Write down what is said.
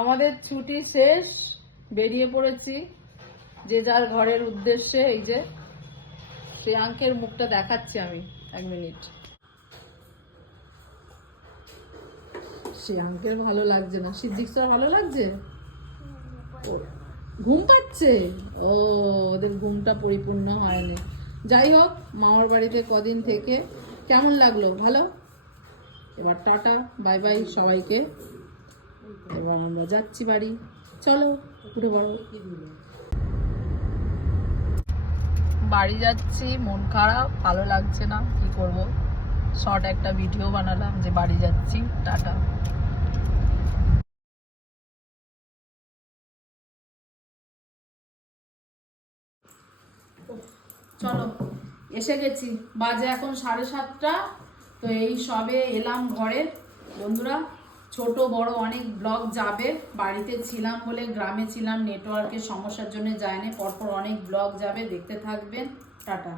আমাদের ছুটি শেষ, বেরিয়ে পড়েছি যে যার ঘরের উদ্দেশ্যে। এই যে শ্রেয়াঙ্কের মুখটা দেখাচ্ছি আমি, 1 মিনিট। শ্রেয়াঙ্কের ভালো লাগছে না, সিদ্দিক স্যার ভালো লাগছে, ঘুম পাচ্ছে। ও, ওদের ঘুমটা পরিপূর্ণ হয়নি। যাই হোক, মামার বাড়িতে কদিন থেকে কেমন লাগলো? ভালো। এবার টাটা, বাই বাই সবাইকে। এবার আমরা যাচ্ছি বাড়ি, চলো উঠে পড়ো। বাড়ি যাচ্ছি, মন খারাপ, ভালো লাগছে না, কি করব। শর্ট একটা ভিডিও বানালাম যে বাড়ি যাচ্ছি, টাটা। চলো, এসে গেছি, বাজে এখন 7:30। তো এই সবে এলাম ঘরে। বন্ধুরা, ছোট বড় অনেক ব্লগ যাবে। বাড়িতে ছিলাম বলে, গ্রামে ছিলাম, নেটওয়ার্কের সমস্যার জন্য যায়নি। পরপর অনেক ব্লগ যাবে, দেখতে থাকবেন। টাটা।